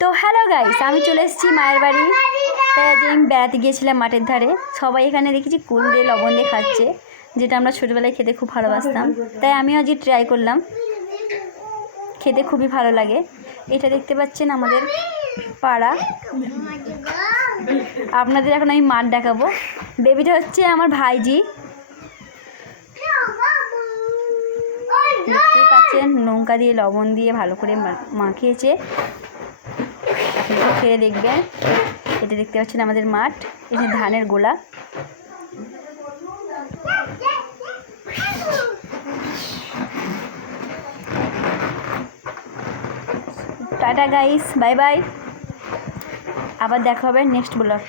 তো hello guys, আমি চলে এসেছি মায়ের বাড়ি। তাই আজ আমি বেড়াতে গিয়েছিলাম মাঠের ধারে। সবাই এখানে দেখেছি কুল দিয়ে লবণ দিয়ে খাচ্ছে, যেটা আমরা ছোটোবেলায় খেতে খুব ভালোবাসতাম। তাই আমিও আজকে ট্রাই করলাম, খেতে খুবই ভালো লাগে। এটা দেখতে পাচ্ছেন আমাদের পাড়া। আপনাদের এখন আমি মাঠ দেখাবো। বেবিটা হচ্ছে আমার ভাইজি, দেখতেই পাচ্ছেন লঙ্কা দিয়ে লবণ দিয়ে ভালো করে মাখিয়েছে। খেয়ে দেখবেন। এটা দেখতে পাচ্ছেন আমাদের মাঠ, এটা ধানের গোলা। টাটা গাইস, বাই বাই, আবার দেখা হবে নেক্সট ব্লগে।